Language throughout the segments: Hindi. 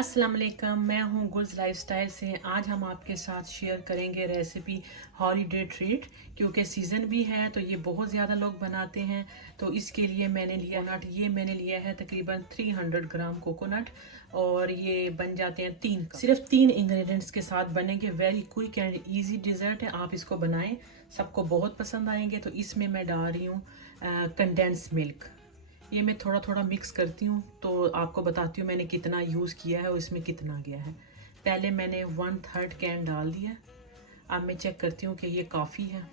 अस्सलाम वालेकुम, मैं हूँ गुल्स लाइफस्टाइल से। आज हम आपके साथ शेयर करेंगे रेसिपी हॉलीडे ट्रीट, क्योंकि सीज़न भी है तो ये बहुत ज़्यादा लोग बनाते हैं। तो इसके लिए मैंने लिया है तकरीबन 300 ग्राम कोकोनट, और ये बन जाते हैं सिर्फ तीन इंग्रेडिएंट्स के साथ बनेंगे। Very quick and easy dessert है, आप इसको बनाएं, सबको बहुत पसंद आएंगे। तो इसमें मैं डाल रही हूँ कंडेंस मिल्क। ये मैं थोड़ा थोड़ा मिक्स करती हूँ, तो आपको बताती हूँ मैंने कितना यूज़ किया है और इसमें कितना गया है। पहले मैंने 1/3 कैन डाल दिया। अब मैं चेक करती हूँ कि ये काफ़ी है।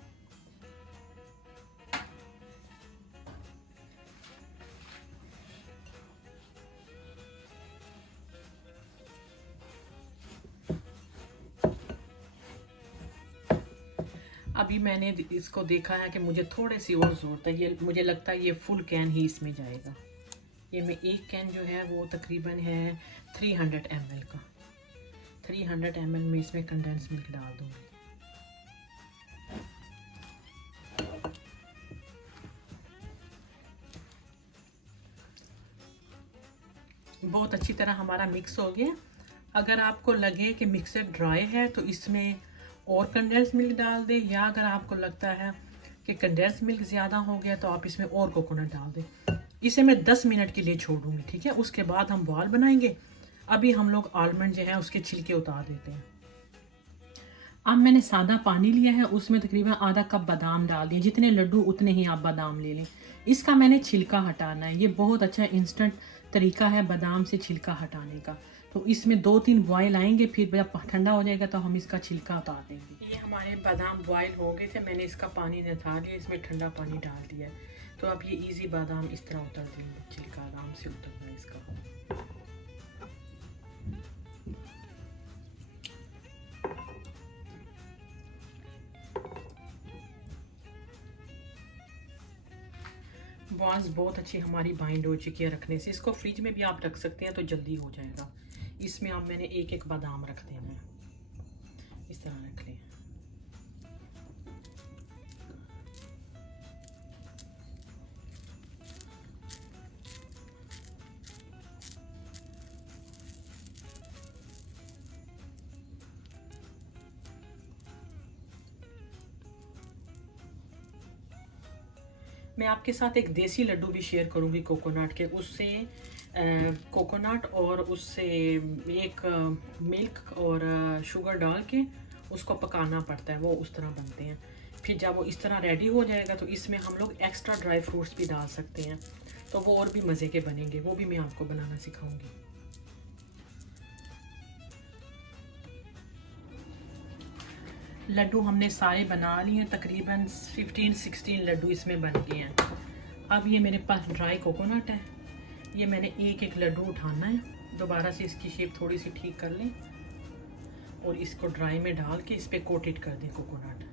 अभी मैंने इसको देखा है कि मुझे थोड़ी सी और ज़रूरत है। ये मुझे लगता है ये फुल कैन ही इसमें जाएगा। ये मैं एक कैन जो है वो तकरीबन है 300 ml का। 300 ml में इसमें कंडेंस मिल्क डाल दूँगी। बहुत अच्छी तरह हमारा मिक्स हो गया। अगर आपको लगे कि मिक्सर ड्राई है तो इसमें और कंडेंस मिल्क डाल दें, या अगर आपको लगता है कि कंडेंस मिल्क ज़्यादा हो गया तो आप इसमें और कोकोनट डाल दें। इसे मैं 10 मिनट के लिए छोड़ूंगी, ठीक है। उसके बाद हम बॉल बनाएंगे। अभी हम लोग आलमंड जो है उसके छिलके उतार देते हैं। अब मैंने सादा पानी लिया है, उसमें तकरीबन आधा कप बादाम डाल दिए। जितने लड्डू उतने ही आप बादाम ले लें। इसका मैंने छिलका हटाना है। ये बहुत अच्छा इंस्टेंट तरीका है बादाम से छिलका हटाने का। तो इसमें 2-3 बॉयल आएंगे, फिर जब ठंडा हो जाएगा तो हम इसका छिलका उतार देंगे। ये हमारे बादाम बॉयल हो गए थे, मैंने इसका पानी निकाल लिया, इसमें ठंडा पानी डाल दिया। तो अब ये इजी बादाम इस तरह उतर देंगे, छिलका आराम से उतरना इसका। बॉल्स बहुत अच्छी हमारी बाइंड हो चुकी है रखने से। इसको फ्रिज में भी आप रख सकते हैं तो जल्दी हो जाएगा। इसमें अब मैंने एक एक बादाम रख दिया, मैं इस तरह रख लें। मैं आपके साथ एक देसी लड्डू भी शेयर करूंगी कोकोनट के। उससे कोकोनट और उससे एक मिल्क और शुगर डाल के उसको पकाना पड़ता है, वो उस तरह बनते हैं। फिर जब वो इस तरह रेडी हो जाएगा तो इसमें हम लोग एक्स्ट्रा ड्राई फ्रूट्स भी डाल सकते हैं, तो वो और भी मज़े के बनेंगे। वो भी मैं आपको बनाना सिखाऊंगी। लड्डू हमने सारे बना लिए हैं, तकरीबन 15-16 लड्डू इसमें बन गए हैं। अब ये मेरे पास ड्राई कोकोनट है, ये मैंने एक एक लड्डू उठाना है। दोबारा से इसकी शेप थोड़ी सी ठीक कर लें और इसको ड्राई में डाल के इस पर कोटेड कर दें कोकोनट।